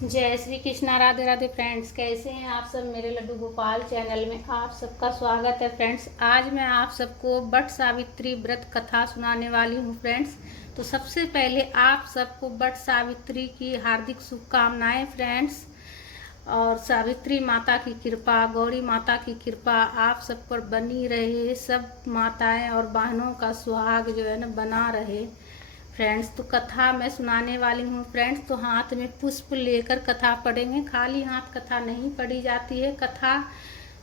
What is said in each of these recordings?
जय श्री कृष्णा। राधे राधे फ्रेंड्स, कैसे हैं आप सब। मेरे लड्डू गोपाल चैनल में आप सबका स्वागत है फ्रेंड्स। आज मैं आप सबको वट सावित्री व्रत कथा सुनाने वाली हूं फ्रेंड्स। तो सबसे पहले आप सबको वट सावित्री की हार्दिक शुभकामनाएं फ्रेंड्स। और सावित्री माता की कृपा, गौरी माता की कृपा आप सब पर बनी रहे। सब माताएं और बहनों का सुहाग जो है ना बना रहे फ्रेंड्स। तो कथा मैं सुनाने वाली हूँ फ्रेंड्स। तो हाथ में पुष्प लेकर कथा पढ़ेंगे। खाली हाथ कथा नहीं पढ़ी जाती है। कथा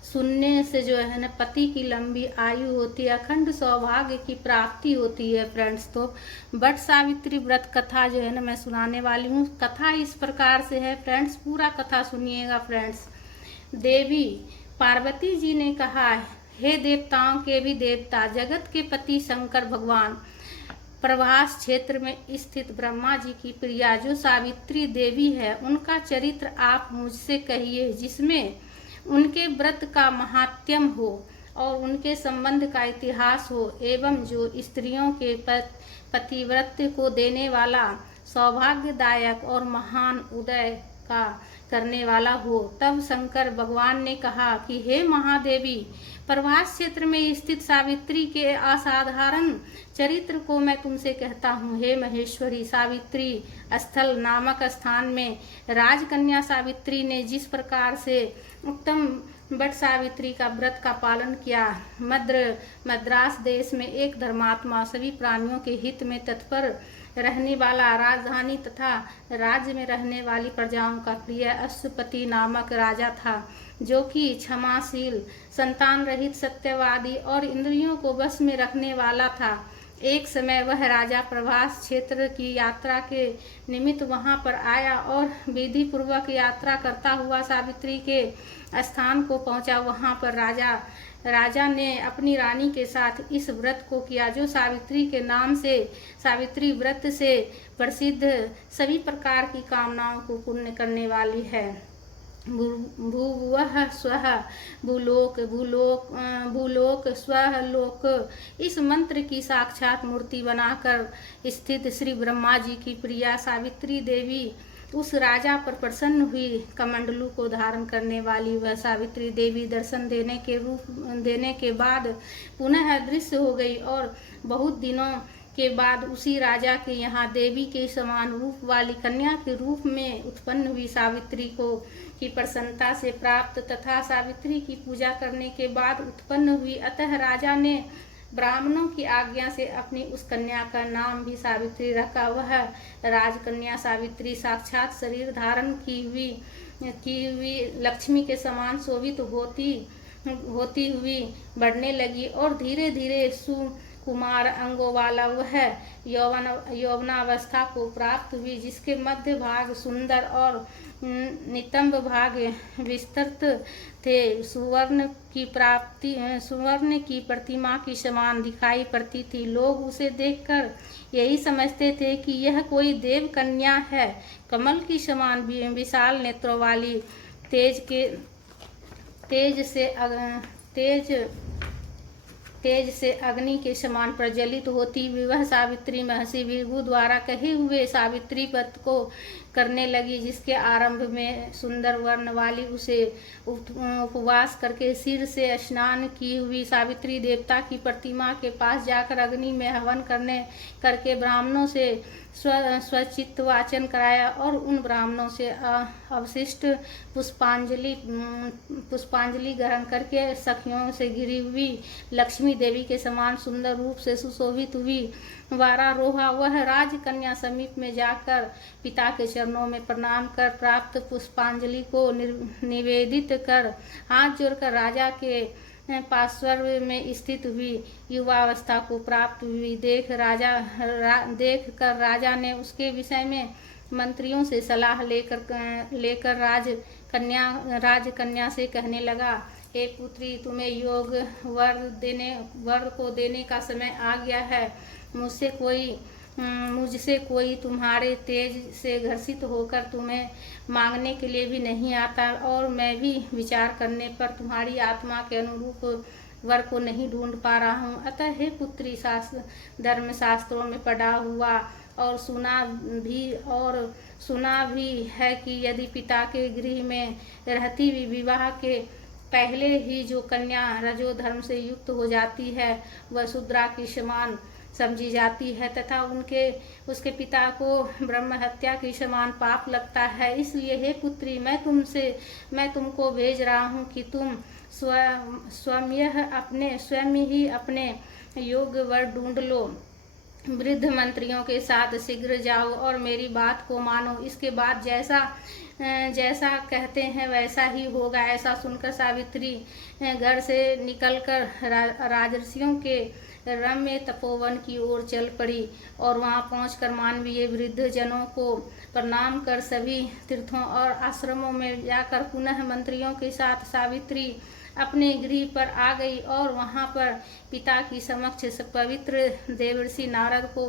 सुनने से जो है ना पति की लंबी आयु होती है, अखंड सौभाग्य की प्राप्ति होती है फ्रेंड्स। तो वट सावित्री व्रत कथा जो है ना मैं सुनाने वाली हूँ। कथा इस प्रकार से है फ्रेंड्स, पूरा कथा सुनिएगा फ्रेंड्स। देवी पार्वती जी ने कहा, हे देवताओं के भी देवता, जगत के पति शंकर भगवान, प्रभास क्षेत्र में स्थित ब्रह्मा जी की प्रिया जो सावित्री देवी है, उनका चरित्र आप मुझसे कहिए, जिसमें उनके व्रत का महात्म्य हो और उनके संबंध का इतिहास हो, एवं जो स्त्रियों के पतिव्रत को देने वाला, सौभाग्यदायक और महान उदय का करने वाला हो। तब शंकर भगवान ने कहा कि हे महादेवी, प्रभास क्षेत्र में स्थित सावित्री के असाधारण चरित्र को मैं तुमसे कहता हूँ। हे महेश्वरी, सावित्री स्थल नामक स्थान में राजकन्या सावित्री ने जिस प्रकार से उत्तम वट सावित्री का व्रत का पालन किया, मद्रास देश में एक धर्मात्मा, सभी प्राणियों के हित में तत्पर रहने वाला, राजधानी तथा राज्य में रहने वाली प्रजाओं का प्रिय अश्वपति नामक राजा था, जो कि क्षमाशील, संतान रहित, सत्यवादी और इंद्रियों को वश में रखने वाला था। एक समय वह राजा प्रभास क्षेत्र की यात्रा के निमित्त वहां पर आया और विधि पूर्वक यात्रा करता हुआ सावित्री के स्थान को पहुंचा। वहां पर राजा ने अपनी रानी के साथ इस व्रत को किया, जो सावित्री के नाम से, सावित्री व्रत से प्रसिद्ध सभी प्रकार की कामनाओं को पूर्ण करने वाली है। भूवः स्वः भूलोक, भूलोक भूलोक स्वः लोक, इस मंत्र की साक्षात मूर्ति बनाकर स्थित श्री ब्रह्मा जी की प्रिया सावित्री देवी उस राजा पर प्रसन्न हुई। कमंडलू को धारण करने वाली वह सावित्री देवी दर्शन देने के बाद पुनः अदृश्य हो गई और बहुत दिनों के बाद उसी राजा के यहाँ देवी के समान रूप वाली कन्या के रूप में उत्पन्न हुई। सावित्री को की प्रसन्नता से प्राप्त तथा सावित्री की पूजा करने के बाद उत्पन्न हुई। अतः राजा ने ब्राह्मणों की आज्ञा से अपनी उस कन्या का नाम भी सावित्री रखा। वह राजकन्या सावित्री साक्षात शरीर धारण की हुई लक्ष्मी के समान शोभित होती हुई बढ़ने लगी और धीरे धीरे कुमार अंगों वाला वह यौवनावस्था को प्राप्त हुई, जिसके मध्य भाग सुंदर और नितंब भाग विस्तृत थे। सुवर्ण की प्रतिमा की समान दिखाई पड़ती थी। लोग उसे देखकर यही समझते थे कि यह कोई देव कन्या है। कमल की समान विशाल नेत्रों वाली, तेज से अग्नि के समान प्रज्वलित होती विवाह सावित्री महर्षि भृगु द्वारा कहे हुए सावित्री व्रत को करने लगी, जिसके आरंभ में सुंदर वर्ण वाली उसे उपवास करके सिर से स्नान की हुई सावित्री देवता की प्रतिमा के पास जाकर अग्नि में हवन करके ब्राह्मणों से स्वचित्त वाचन कराया और उन ब्राह्मणों से अवशिष्ट पुष्पांजलि ग्रहण करके सखियों से घिरी हुई लक्ष्मी देवी के समान सुंदर रूप से सुशोभित हुई वारारोहा वह राजकन्या समीप में जाकर पिता के चरणों में प्रणाम कर प्राप्त पुष्पांजलि को निवेदित कर हाथ जोड़कर राजा के पार्श्व में स्थित हुई। युवावस्था को प्राप्त हुई देख कर राजा ने उसके विषय में मंत्रियों से सलाह लेकर राजकन्या से कहने लगा, हे पुत्री, तुम्हें योग वर को देने का समय आ गया है। मुझसे कोई तुम्हारे तेज से घर्षित होकर तुम्हें मांगने के लिए भी नहीं आता और मैं भी विचार करने पर तुम्हारी आत्मा के अनुरूप वर को नहीं ढूंढ पा रहा हूँ। अतः हे पुत्री, धर्म शास्त्रों में पढ़ा हुआ सुना भी है कि यदि पिता के गृह में रहती भी विवाह के पहले ही जो कन्या रजोधर्म से युक्त हो जाती है वह शूद्रा के समान समझी जाती है तथा उसके पिता को ब्रह्म हत्या के समान पाप लगता है। इसलिए हे पुत्री, मैं तुमको भेज रहा हूँ कि तुम स्वयं ही अपने योग्य वर ढूंढ लो। वृद्ध मंत्रियों के साथ शीघ्र जाओ और मेरी बात को मानो। इसके बाद जैसा कहते हैं वैसा ही होगा। ऐसा सुनकर सावित्री घर से निकलकर राजर्षियों के रम्य तपोवन की ओर चल पड़ी और वहां पहुंचकर मानवीय वृद्ध जनों को प्रणाम कर सभी तीर्थों और आश्रमों में जाकर पुनः मंत्रियों के साथ सावित्री अपने गृह पर आ गई और वहां पर पिता की समक्ष पवित्र देवर्षि नारद को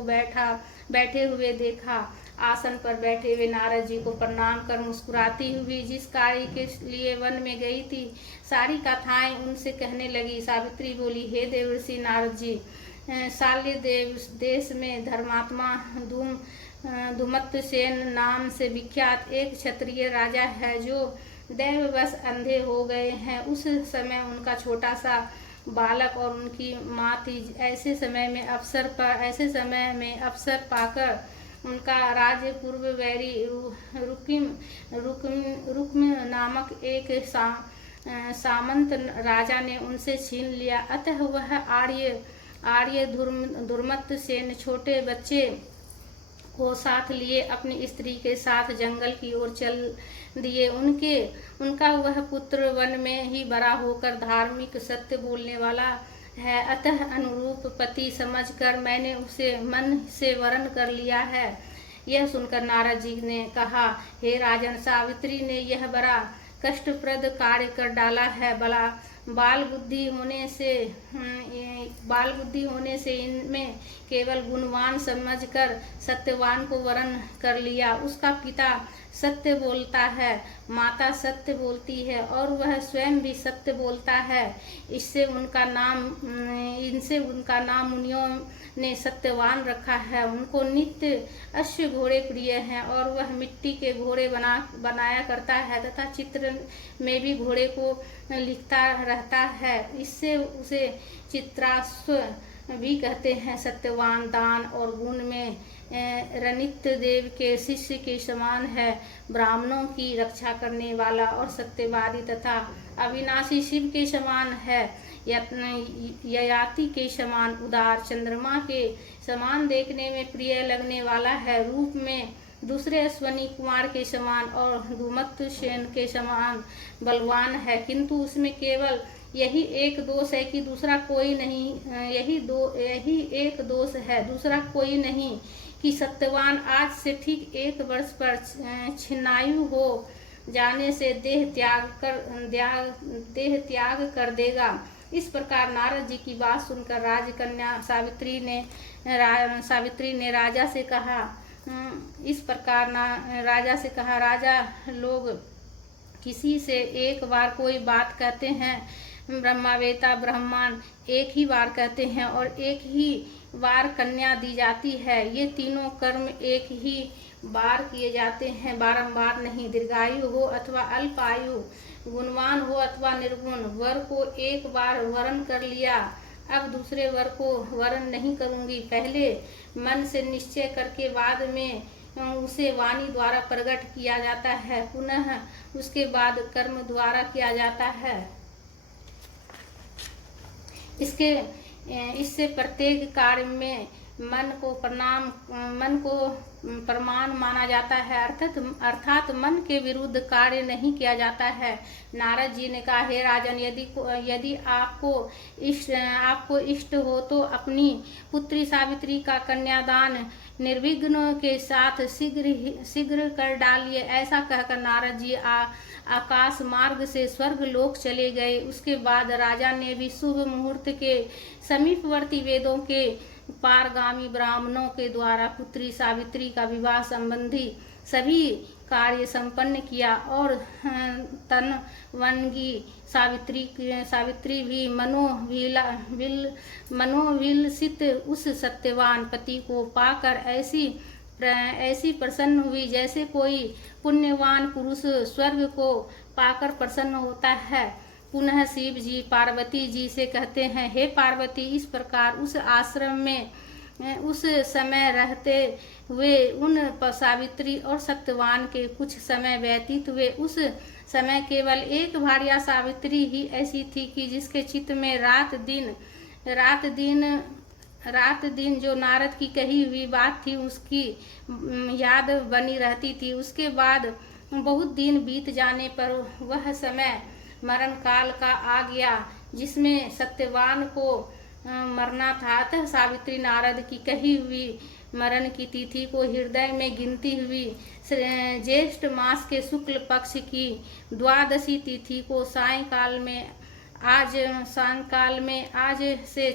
बैठे हुए देखा। आसन पर बैठे हुए नारद जी को प्रणाम कर मुस्कुराती हुई जिस कार्य के लिए वन में गई थी सारी कथाएं उनसे कहने लगी। सावित्री बोली, हे देवर्षि नारद जी, शाल्य देश में धर्मात्मा धूमत्सेन नाम से विख्यात एक क्षत्रिय राजा है जो दैववश अंधे हो गए हैं। उस समय उनका छोटा सा बालक और उनकी माँ थी। ऐसे समय में अवसर पाकर उनका राज्य पूर्व वैरी रुक्म नामक एक सामंत राजा ने उनसे छीन लिया। अतः वह आर्य धूर्मत्सेन छोटे बच्चे को साथ लिए अपनी स्त्री के साथ जंगल की ओर चल दिए। उनका वह पुत्र वन में ही बड़ा होकर धार्मिक सत्य बोलने वाला है। अतः अनुरूप पति समझकर मैंने उसे मन से वरण कर लिया है। यह सुनकर नारद जी ने कहा, हे राजन, सावित्री ने यह बड़ा कष्टप्रद कार्य कर डाला है। बाल बुद्धि होने से इनमें केवल गुणवान समझकर सत्यवान को वरण कर लिया। उसका पिता सत्य बोलता है, माता सत्य बोलती है और वह स्वयं भी सत्य बोलता है। इनसे उनका नाम मुनियों ने सत्यवान रखा है। उनको नित्य अश्व घोड़े प्रिय हैं और वह मिट्टी के घोड़े बनाया करता है तथा चित्र में भी घोड़े को लिखता रहता है। इससे उसे चित्राश्व भी कहते हैं। सत्यवान, दान और गुण में रनित देव के शिष्य के समान है। ब्राह्मणों की रक्षा करने वाला और सत्यवादी तथा अविनाशी शिव के समान है। ययाति के समान उदार, चंद्रमा के समान देखने में प्रिय लगने वाला है। रूप में दूसरे अश्वनी कुमार के समान और धूमत्सेन के समान बलवान है, किंतु उसमें केवल यही एक दोष है कि दूसरा कोई नहीं। यही एक दोष है, दूसरा कोई नहीं कि सत्यवान आज से ठीक 1 वर्ष पर छिन्नायु हो जाने से देह त्याग कर देगा। इस प्रकार नारद जी की बात सुनकर राजकन्या सावित्री ने राजा से कहा, राजा लोग किसी से एक बार कोई बात कहते हैं, ब्रह्मावेता ब्रह्मांड एक ही बार कहते हैं और एक ही बार कन्या दी जाती है। ये तीनों कर्म एक ही बार किए जाते हैं, बारंबार नहीं। दीर्घायु हो अथवा अल्पायु, गुणवान हो अथवा निर्गुण, वर को एक बार वरण कर लिया, अब दूसरे वर को वरण नहीं करूंगी। पहले मन से निश्चय करके बाद में उसे वाणी द्वारा प्रकट किया जाता है, पुनः उसके बाद कर्म द्वारा किया जाता है। इससे प्रत्येक कार्य में मन को प्रमाण माना जाता है, अर्थात मन के विरुद्ध कार्य नहीं किया जाता है। नारद जी ने कहा, हे राजन, यदि आपको इष्ट हो तो अपनी पुत्री सावित्री का कन्यादान निर्विघ्न के साथ शीघ्र कर डालिए। ऐसा कहकर नारद जी आकाश मार्ग से स्वर्ग लोक चले गए। उसके बाद राजा ने भी शुभ मुहूर्त के समीपवर्ती वेदों के पारगामी ब्राह्मणों के द्वारा पुत्री सावित्री का विवाह संबंधी सभी कार्य संपन्न किया और तनवंगी सावित्री भी मनोविलसित उस सत्यवान पति को पाकर ऐसी ऐसी प्रसन्न हुई जैसे कोई पुण्यवान पुरुष स्वर्ग को पाकर प्रसन्न होता है। पुनः शिव जी पार्वती जी से कहते हैं, हे पार्वती, इस प्रकार उस आश्रम में उस समय रहते हुए उन सावित्री और सत्यवान के कुछ समय व्यतीत हुए। उस समय केवल एक भार्या सावित्री ही ऐसी थी कि जिसके चित्त में रात दिन जो नारद की कही हुई बात थी उसकी याद बनी रहती थी। उसके बाद बहुत दिन बीत जाने पर वह समय मरण काल का आ गया जिसमें सत्यवान को मरना था। अतः सावित्री नारद की कही हुई मरण की तिथि को हृदय में गिनती हुई ज्येष्ठ मास के शुक्ल पक्ष की द्वादशी तिथि को सायंकाल में आज से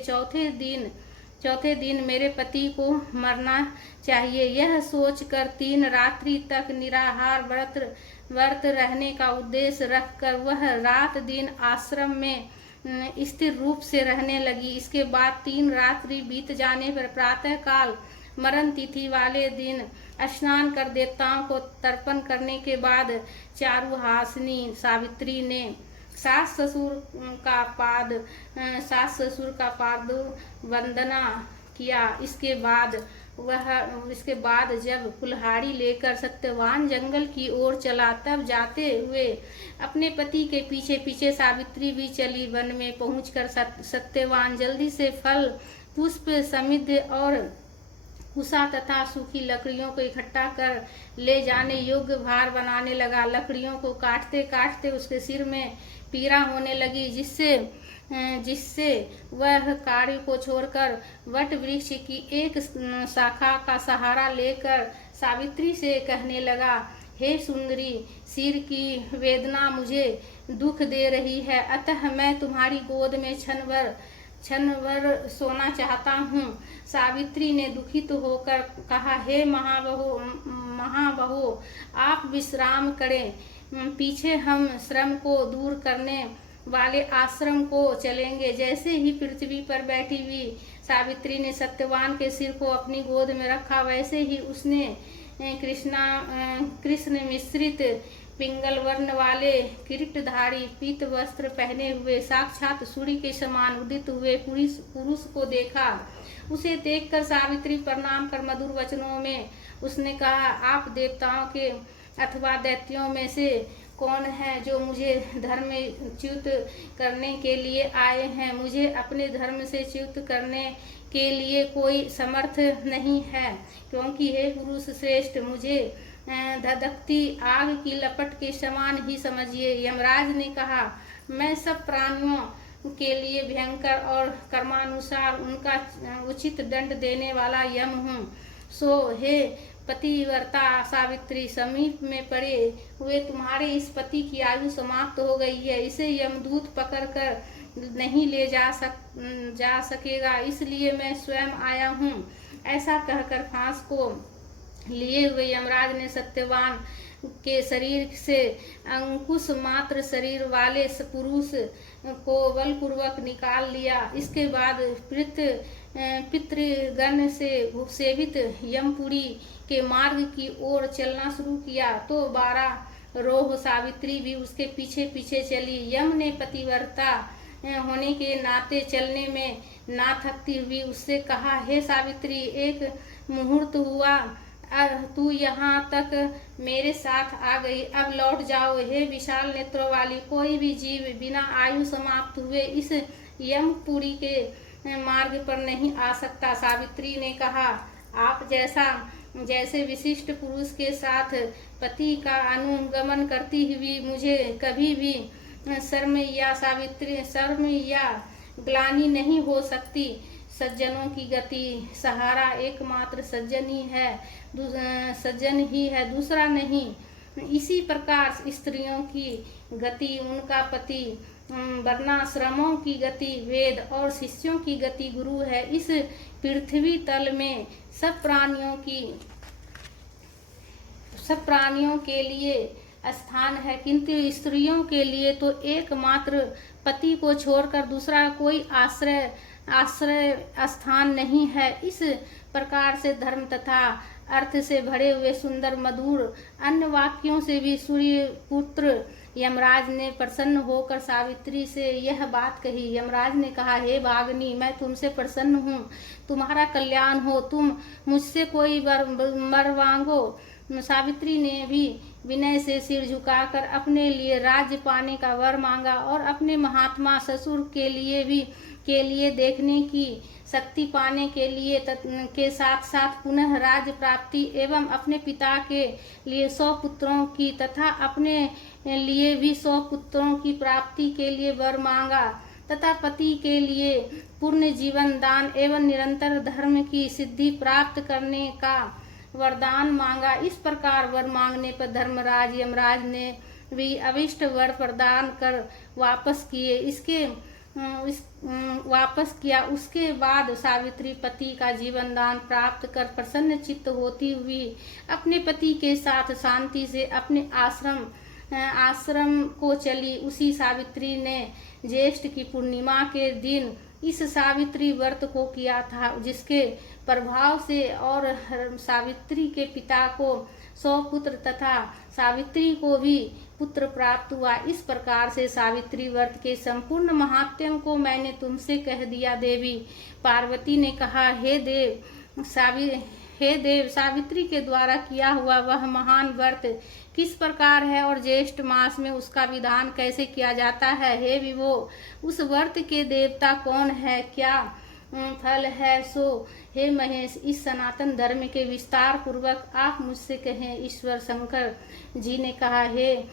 चौथे दिन मेरे पति को मरना चाहिए। यह सोचकर 3 रात्रि तक निराहार व्रत रहने का उद्देश्य रखकर वह रात दिन आश्रम में स्थिर रूप से रहने लगी। इसके बाद 3 रात्रि बीत जाने पर प्रातः काल मरण तिथि वाले दिन स्नान कर देवताओं को तर्पण करने के बाद चारुहासिनी सावित्री ने सास ससुर का पाद वंदना किया। इसके बाद जब कुल्हाड़ी लेकर सत्यवान जंगल की ओर चला, तब जाते हुए अपने पति के पीछे पीछे सावित्री भी चली। वन में पहुंचकर सत्यवान जल्दी से फल, पुष्प, समिध और कुशा तथा सूखी लकड़ियों को इकट्ठा कर ले जाने योग्य भार बनाने लगा। लकड़ियों को काटते काटते उसके सिर में पीड़ा होने लगी, जिससे वह कार्य को छोड़कर वट वृक्ष की एक शाखा का सहारा लेकर सावित्री से कहने लगा, हे सुंदरी, सिर की वेदना मुझे दुख दे रही है, अतः मैं तुम्हारी गोद में क्षण भर सोना चाहता हूँ। सावित्री ने दुखित होकर कहा, हे महाबहो, आप विश्राम करें, पीछे हम श्रम को दूर करने वाले आश्रम को चलेंगे। जैसे ही पृथ्वी पर बैठी हुई सावित्री ने सत्यवान के सिर को अपनी गोद में रखा, वैसे ही उसने कृष्ण मिश्रित पिंगल वर्ण वाले किरीटधारी पीत वस्त्र पहने हुए साक्षात सूर्य के समान उदित हुए पुरुष को देखा। उसे देखकर सावित्री प्रणाम कर मधुर वचनों में उसने कहा, आप देवताओं के अथवा दैत्यों में से कौन है जो मुझे धर्म में च्युत करने के लिए आए हैं? मुझे अपने धर्म से च्युत करने के लिए कोई समर्थ नहीं है, क्योंकि हे पुरुष श्रेष्ठ, मुझे धधकती आग की लपट के समान ही समझिए। यमराज ने कहा, मैं सब प्राणियों के लिए भयंकर और कर्मानुसार उनका उचित दंड देने वाला यम हूँ। सो हे पतिव्रता सावित्री, समीप में पड़े हुए तुम्हारे इस पति की आयु समाप्त हो गई है, इसे यमदूत पकड़ कर नहीं ले जा सकेगा, इसलिए मैं स्वयं आया हूँ। ऐसा कहकर फांस को लिए हुए यमराज ने सत्यवान के शरीर से अंकुश मात्र शरीर वाले पुरुष को बलपूर्वक निकाल लिया। इसके बाद पितृगण से सेवित यमपुरी के मार्ग की ओर चलना शुरू किया, तो 12 रोह सावित्री भी उसके पीछे पीछे चली। यम ने पतिव्रता होने के नाते चलने में ना थकती हुई उससे कहा, हे सावित्री, एक मुहूर्त हुआ तू यहाँ तक मेरे साथ आ गई, अब लौट जाओ। हे विशाल नेत्रों वाली, कोई भी जीव बिना आयु समाप्त हुए इस यमपुरी के मार्ग पर नहीं आ सकता। सावित्री ने कहा, आप जैसे विशिष्ट पुरुष के साथ पति का अनुगमन करती हुई मुझे कभी भी शर्म या ग्लानि नहीं हो सकती। सज्जनों की गति सहारा एकमात्र सज्जन ही है, दूसरा नहीं। इसी प्रकार स्त्रियों की गति उनका पति, वर्णाश्रमों की गति वेद और शिष्यों की गति गुरु है। इस पृथ्वी तल में सब प्राणियों के लिए स्थान है, किंतु स्त्रियों के लिए तो एकमात्र पति को छोड़कर दूसरा कोई आश्रय आश्रय स्थान नहीं है। इस प्रकार से धर्म तथा अर्थ से भरे हुए सुंदर मधुर अन्य वाक्यों से भी सूर्य पुत्र यमराज ने प्रसन्न होकर सावित्री से यह बात कही। यमराज ने कहा, हे भागनी, मैं तुमसे प्रसन्न हूँ, तुम्हारा कल्याण हो, तुम मुझसे कोई वर मांगो। सावित्री ने भी विनय से सिर झुकाकर अपने लिए राज्य पाने का वर मांगा और अपने महात्मा ससुर के लिए देखने की शक्ति पाने के साथ साथ पुनः राज्य प्राप्ति एवं अपने पिता के लिए 100 पुत्रों की तथा अपने लिए भी 100 पुत्रों की प्राप्ति के लिए वर मांगा तथा पति के लिए पूर्ण जीवन दान एवं निरंतर धर्म की सिद्धि प्राप्त करने का वरदान मांगा। इस प्रकार वर मांगने पर धर्मराज यमराज ने भी अभिष्ट वर प्रदान कर वापस किया। उसके बाद सावित्री पति का जीवन दान प्राप्त कर प्रसन्न चित्त होती हुई अपने पति के साथ शांति से अपने आश्रम को चली। उसी सावित्री ने ज्येष्ठ की पूर्णिमा के दिन इस सावित्री व्रत को किया था, जिसके प्रभाव से और सावित्री के पिता को 100 पुत्र तथा सावित्री को भी पुत्र प्राप्त हुआ। इस प्रकार से सावित्री व्रत के संपूर्ण महात्म्य को मैंने तुमसे कह दिया। देवी पार्वती ने कहा, हे देव, सावित्री के द्वारा किया हुआ वह महान व्रत किस प्रकार है और ज्येष्ठ मास में उसका विधान कैसे किया जाता है? हे विभो, उस व्रत के देवता कौन है, क्या फल है सो हे महेश, इस सनातन धर्म के विस्तार पूर्वक आप मुझसे कहें। ईश्वर शंकर जी ने कहा, हे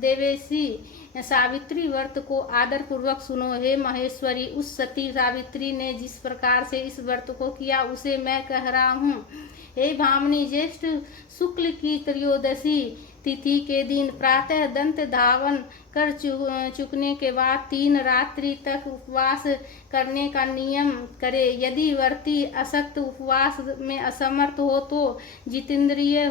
देवेशी सावित्री व्रत को आदर पूर्वक सुनो। हे महेश्वरी, उस सती सावित्री ने जिस प्रकार से इस व्रत को किया उसे मैं कह रहा हूँ। हे भामिनी, ज्येष्ठ शुक्ल की त्रयोदशी तिथि के दिन प्रातः दंत धावन कर चुकने के बाद 3 रात्रि तक उपवास करने का नियम करे। यदि व्रती असक्त उपवास में असमर्थ हो तो जितेंद्रिय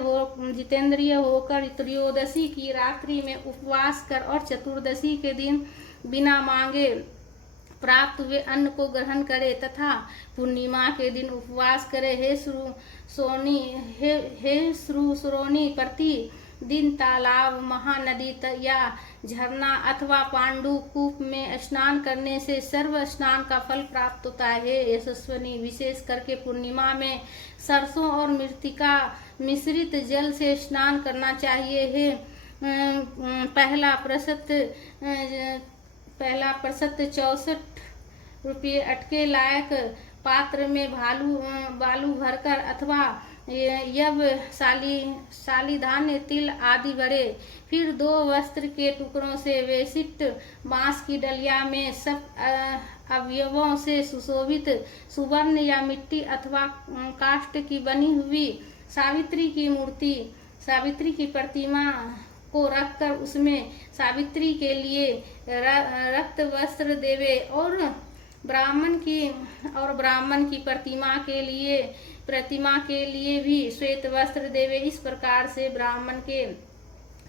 होकर त्रयोदशी की रात्रि में उपवास कर और चतुर्दशी के दिन बिना मांगे प्राप्त हुए अन्न को ग्रहण करे तथा पूर्णिमा के दिन उपवास करे। हे श्रोणी, प्रति दिन तालाब, महानदी या झरना अथवा पांडु कूप में स्नान करने से सर्व स्नान का फल प्राप्त होता है। हे यशस्विनी, विशेष करके पूर्णिमा में सरसों और मृतिका मिश्रित जल से स्नान करना चाहिए। हे पहला प्रशत 64 रुपये अटके लायक पात्र में बालू भरकर अथवा यव साली धान्य तिल आदि भरे, फिर 2 वस्त्र के टुकड़ों से वेशिष्ट बांस की डलिया में सब अवयवों से सुशोभित सुवर्ण या मिट्टी अथवा काष्ठ की बनी हुई सावित्री की प्रतिमा को रखकर उसमें सावित्री के लिए रक्त वस्त्र देवे और ब्राह्मण की प्रतिमा के लिए भी श्वेत वस्त्र देवे। इस प्रकार से ब्राह्मण के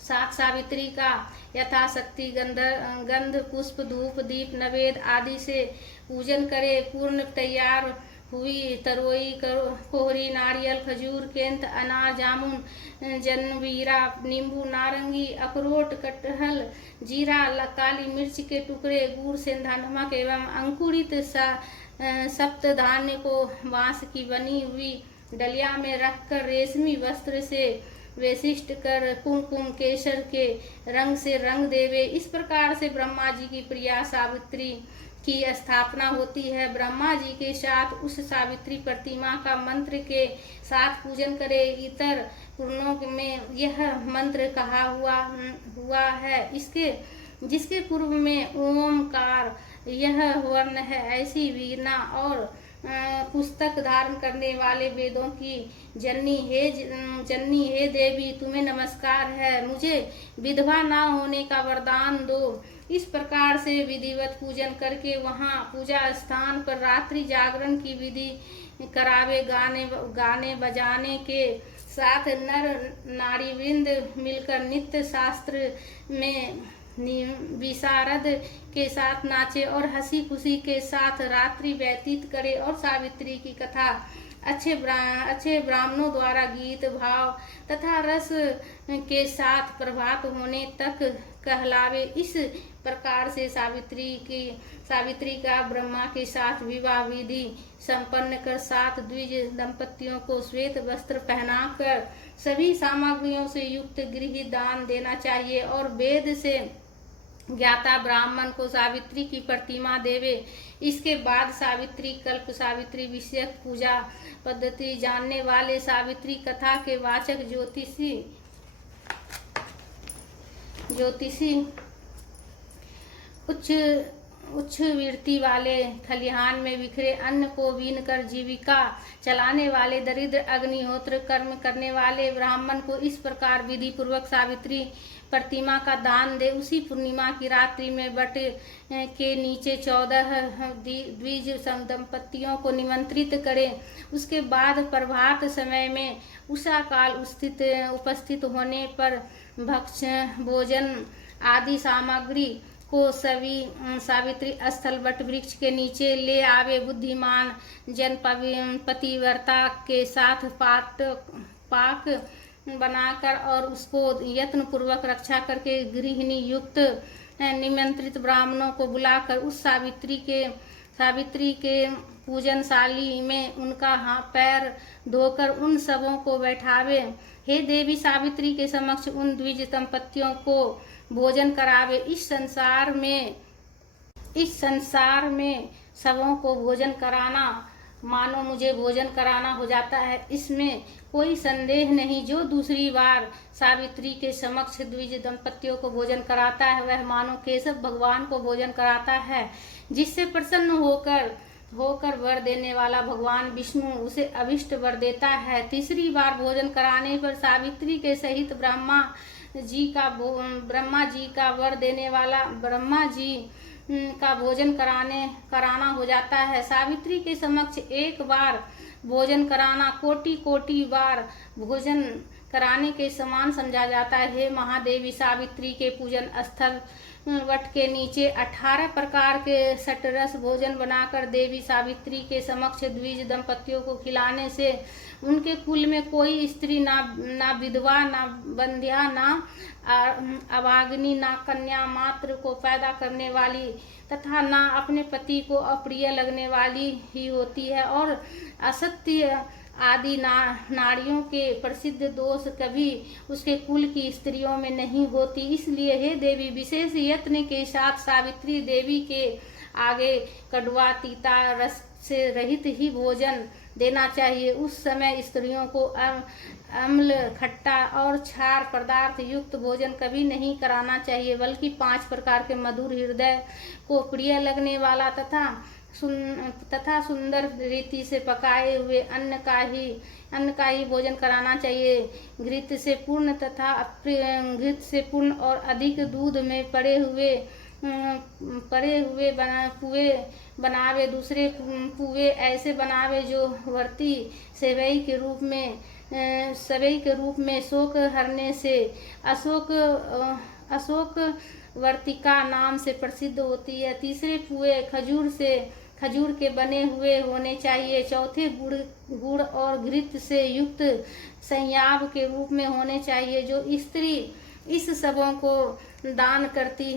साथ सावित्री का यथाशक्ति गंध पुष्प धूप दीप नवेद आदि से पूजन करे। पूर्ण तैयार हुई तरोई कोहरी नारियल खजूर केंत अनार जामुन जनवीरा नींबू नारंगी अखरोट कटहल जीरा काली मिर्च के टुकड़े गुड़ सेंधा नमक एवं अंकुरित सप्तधान्य को बांस की बनी हुई डलिया में रखकर रेशमी वस्त्र से वेशिष्ट कर कुमकुम केसर के रंग से रंग देवे। इस प्रकार से ब्रह्मा जी की प्रिया सावित्री की स्थापना होती है। ब्रह्मा जी के साथ उस सावित्री प्रतिमा का मंत्र के साथ पूजन करे। इतर पुराणों में यह मंत्र कहा हुआ है, जिसके पूर्व में ओमकार यह वर्ण है। ऐसी वीणा और पुस्तक धारण करने वाले वेदों की जननी हे देवी, तुम्हें नमस्कार है, मुझे विधवा ना होने का वरदान दो। इस प्रकार से विधिवत पूजन करके वहां पूजा स्थान पर रात्रि जागरण की विधि करावे। गाने बजाने के साथ नर नारी वृंद मिलकर नित्य शास्त्र में विशारद के साथ नाचे और हंसी खुशी के साथ रात्रि व्यतीत करे और सावित्री की कथा अच्छे ब्राह्मणों द्वारा गीत भाव तथा रस के साथ प्रभात होने तक कहलावे। इस प्रकार से सावित्री का ब्रह्मा के साथ विवाह विधि संपन्न कर 7 द्विज दंपतियों को श्वेत वस्त्र पहनाकर सभी सामग्रियों से युक्त गृह दान देना चाहिए और वेद से ज्ञाता ब्राह्मण को सावित्री की प्रतिमा देवे। इसके बाद सावित्री कल्प सावित्री विषयक पूजा पद्धति जानने वाले सावित्री कथा के वाचक ज्योतिषी उच्च वृत्ति वाले खलिहान में बिखरे अन्न को बीन कर जीविका चलाने वाले दरिद्र अग्निहोत्र कर्म करने वाले ब्राह्मण को इस प्रकार विधि पूर्वक सावित्री प्रतिमा का दान दे। उसी पूर्णिमा की रात्रि में वट के नीचे 14 द्विज दंपतियों को निमंत्रित करें। उसके बाद प्रभात समय में उषा काल उपस्थित होने पर भक्ष्य भोजन आदि सामग्री को सभी सावित्री स्थल वट वृक्ष के नीचे ले आवे। बुद्धिमान जन पतिव्रता के साथ पाक बनाकर और उसको यत्न पूर्वक रक्षा करके गृहिणी युक्त निमंत्रित ब्राह्मणों को बुलाकर उस सावित्री के पूजनशाली में उनका पैर धोकर उन सबों को बैठावे। हे देवी सावित्री के समक्ष उन द्विज दंपतियों को भोजन करावे। इस संसार में सबों को भोजन कराना मानो मुझे भोजन कराना हो जाता है, इसमें कोई संदेह नहीं। जो दूसरी बार सावित्री के समक्ष द्विज दंपतियों को भोजन कराता है वह मानो केशव भगवान को भोजन कराता है, जिससे प्रसन्न होकर वर देने वाला भगवान विष्णु उसे अभिष्ट वर देता है। तीसरी बार भोजन कराने पर सावित्री के सहित ब्रह्मा जी का वर देने वाला ब्रह्मा जी का भोजन कराना हो जाता है। सावित्री के समक्ष एक बार भोजन कराना कोटि बार भोजन कराने के समान समझा जाता है। हे महादेवी सावित्री के पूजन स्थल वट के नीचे 18 प्रकार के सटरस भोजन बनाकर देवी सावित्री के समक्ष द्विज दंपतियों को खिलाने से उनके कुल में कोई स्त्री ना विधवा ना बंध्या ना अभागिनी ना कन्या मात्र को पैदा करने वाली तथा ना अपने पति को अप्रिय लगने वाली ही होती है और असत्य आदि नारियों के प्रसिद्ध दोष कभी उसके कुल की स्त्रियों में नहीं होती। इसलिए हे देवी विशेष यत्न के साथ सावित्री देवी के आगे कड़वा तीता रस से रहित ही भोजन देना चाहिए। उस समय स्त्रियों को अम्ल खट्टा और क्षार पदार्थ युक्त भोजन कभी नहीं कराना चाहिए, बल्कि 5 प्रकार के मधुर हृदय को प्रिय लगने वाला तथा सुंदर रीति से पकाए हुए अन्न का ही भोजन कराना चाहिए। घृत से पूर्ण और अधिक दूध में पड़े हुए पुए बनावे। दूसरे पुए ऐसे बनावे जो वर्ती सेवई के रूप में शोक हरने से अशोक वर्तिका नाम से प्रसिद्ध होती है। तीसरे पुए खजूर के बने हुए होने चाहिए। चौथे गुड़ और घृत से युक्त संयाव के रूप में होने चाहिए। जो स्त्री इस सबों को दान करती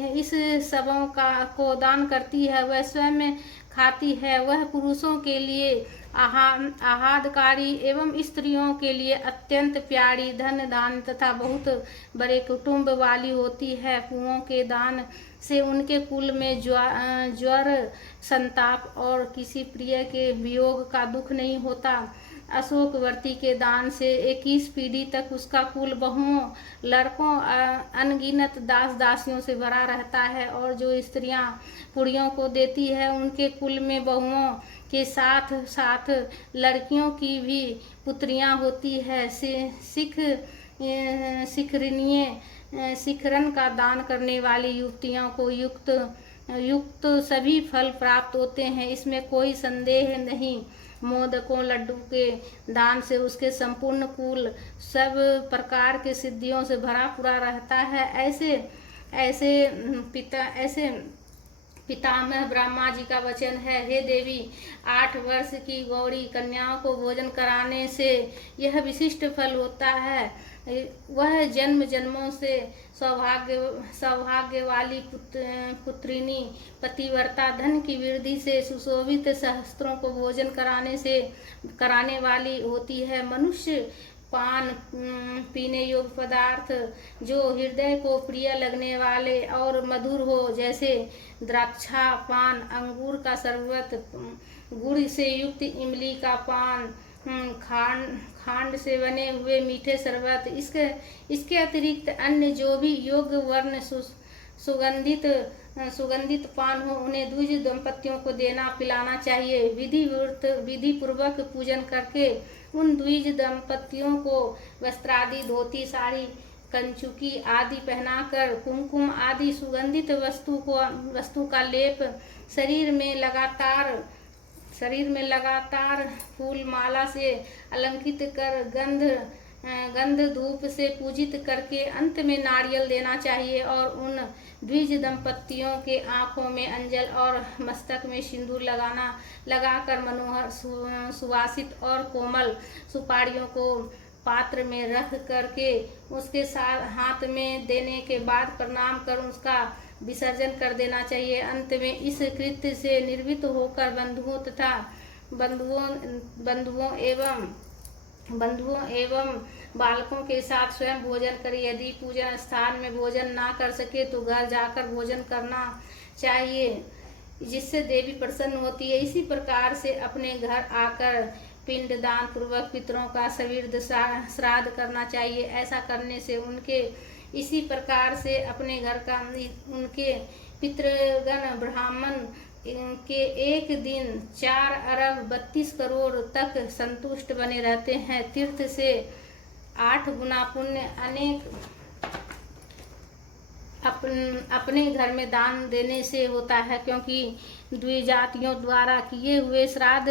है वह स्वयं खाती है। वह पुरुषों के लिए आहादकारी एवं स्त्रियों के लिए अत्यंत प्यारी धन दान तथा बहुत बड़े कुटुंब वाली होती है। पुओं के दान से उनके कुल में ज्वर संताप और किसी प्रिय के वियोग का दुख नहीं होता। अशोकवर्ती के दान से 21 पीढ़ी तक उसका कुल बहुओं लड़कों अनगिनत दास दासियों से भरा रहता है। और जो स्त्रियां पुड़ियों को देती है उनके कुल में बहुओं के साथ साथ लड़कियों की भी पुत्रियां होती है। शिखरन का दान करने वाली युवतियों को युक्त सभी फल प्राप्त होते हैं, इसमें कोई संदेह नहीं। मोदकों लड्डू के दान से उसके संपूर्ण कुल सब प्रकार के सिद्धियों से भरा पूरा रहता है। ऐसे पितामह ब्रह्मा जी का वचन है, हे देवी, 8 वर्ष की गौरी कन्याओं को भोजन कराने से यह विशिष्ट फल होता है। वह जन्म जन्मों से सौभाग्य वाली पुत्रिनी, पतिव्रता, धन की वृद्धि से सुशोभित सहस्त्रों को भोजन कराने वाली होती है। मनुष्य पान पीने योग्य पदार्थ जो हृदय को प्रिय लगने वाले और मधुर हो, जैसे द्राक्षा पान, अंगूर का शरबत, गुड़ से युक्त इमली का पान, खांड से बने हुए मीठे शरबत, इसके अतिरिक्त अन्य जो भी योग्य वर्ण सुगंधित पान हो, उन्हें द्विज दंपतियों को देना पिलाना चाहिए। विधि पूर्वक पूजन करके उन द्विज दंपतियों को वस्त्रादि, धोती, साड़ी, कंचुकी आदि पहनाकर कुमकुम आदि सुगंधित वस्तु का लेप शरीर में लगातार फूल माला से अलंकृत कर गंध धूप से पूजित करके अंत में नारियल देना चाहिए और उन द्विज दंपतियों के आंखों में अंजल और मस्तक में सिंदूर लगाकर मनोहर सुवासित और कोमल सुपारियों को पात्र में रख करके उसके साथ हाथ में देने के बाद प्रणाम कर उसका विसर्जन कर देना चाहिए। अंत में इस कृत्य से निर्वृत्त होकर बंधुओं एवं बालकों के साथ स्वयं भोजन करे। यदि पूजन स्थान में भोजन ना कर सके तो घर जाकर भोजन करना चाहिए, जिससे देवी प्रसन्न होती है। इसी प्रकार से अपने घर आकर पिंडदान पूर्वक पितरों का सविर्द श्राद्ध करना चाहिए। ऐसा करने से इसी प्रकार से अपने घर का उनके पितृगण ब्राह्मण के एक दिन 4 अरब 32 करोड़ तक संतुष्ट बने रहते हैं। तीर्थ से 8 गुना पुण्य अपने घर में दान देने से होता है, क्योंकि द्विजातियों द्वारा किए हुए श्राद्ध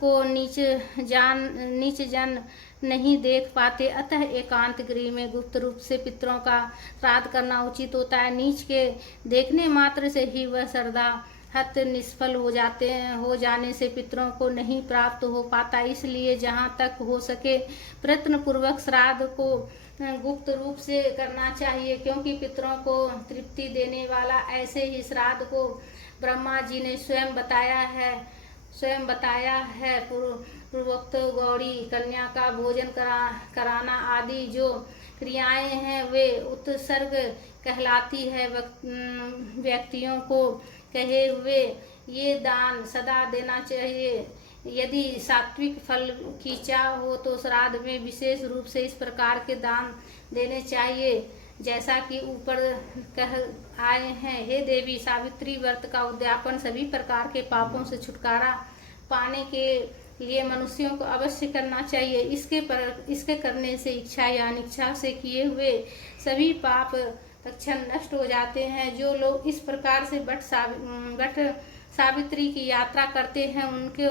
को नीच जन नहीं देख पाते, अतः एकांत गृह में गुप्त रूप से पितरों का श्राद्ध करना उचित होता है। नीच के देखने मात्र से ही वह श्रद्धा हत निष्फल हो जाने से पितरों को नहीं प्राप्त हो पाता। इसलिए जहाँ तक हो सके प्रयत्न पूर्वक श्राद्ध को गुप्त रूप से करना चाहिए, क्योंकि पितरों को तृप्ति देने वाला ऐसे ही श्राद्ध को ब्रह्मा जी ने स्वयं बताया है। पूर्वोक्त गौरी कन्या का भोजन कराना आदि जो क्रियाएं हैं वे उत्सर्ग कहलाती है। व्यक्तियों को कहे हुए ये दान सदा देना चाहिए। यदि सात्विक फल की चाह हो तो श्राद्ध में विशेष रूप से इस प्रकार के दान देने चाहिए, जैसा कि ऊपर कह आए हैं। हे देवी, सावित्री व्रत का उद्यापन सभी प्रकार के पापों से छुटकारा पाने के लिए मनुष्यों को अवश्य करना चाहिए। इसके करने से इच्छा या अनिच्छा से किए हुए सभी पाप तत्क्षण नष्ट हो जाते हैं। जो लोग इस प्रकार से वट सावित्री की यात्रा करते हैं उनको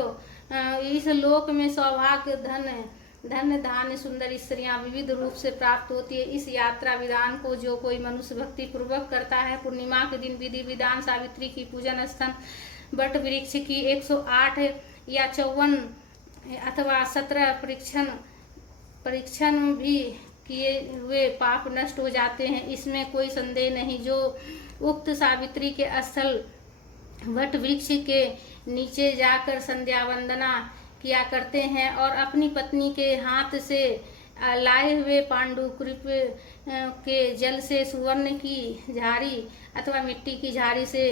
इस लोक में सौभाग्य, धन धान्य, सुंदर स्त्रियां विविध रूप से प्राप्त होती है। इस यात्रा विधान को जो कोई मनुष्य भक्ति पूर्वक करता है, पूर्णिमा के दिन विधि विधान सावित्री की पूजन स्थान वट वृक्ष की 108 या 54 अथवा 17 परीक्षण भी किए हुए पाप नष्ट हो जाते हैं, इसमें कोई संदेह नहीं। जो उक्त सावित्री के स्थल वट वृक्ष के नीचे जाकर संध्या वंदना किया करते हैं और अपनी पत्नी के हाथ से लाए हुए पांडुकृप के जल से सुवर्ण की झाड़ी अथवा मिट्टी की झाड़ी से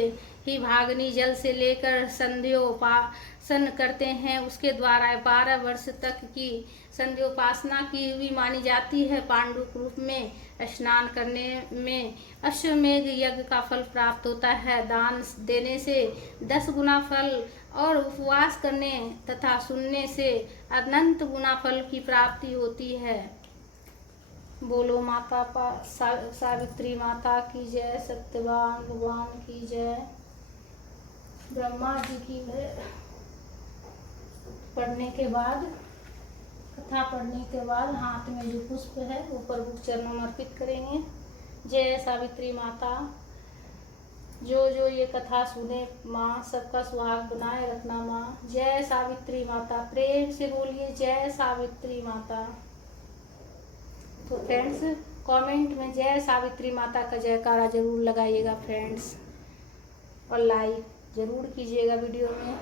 ही भागनी जल से लेकर संध्योपासन करते हैं, उसके द्वारा 12 वर्ष तक की संध्योपासना की हुई मानी जाती है। पांडुकृप में स्नान करने में अश्वमेघ यज्ञ का फल प्राप्त होता है। दान देने से 10 गुना फल और उपवास करने तथा सुनने से अनंत गुना फल की प्राप्ति होती है। बोलो माता सावित्री माता की जय, सत्यवान भगवान की जय, ब्रह्मा जी की कथा पढ़ने के बाद हाथ में जो पुष्प है वो प्रभु चरणों में अर्पित करेंगे। जय सावित्री माता। जो जो ये कथा सुने माँ, सबका सुहाग बनाए रखना माँ। जय सावित्री माता। प्रेम से बोलिए जय सावित्री माता। तो फ्रेंड्स कमेंट में जय सावित्री माता का जयकारा जरूर लगाइएगा फ्रेंड्स, और लाइक जरूर कीजिएगा वीडियो में।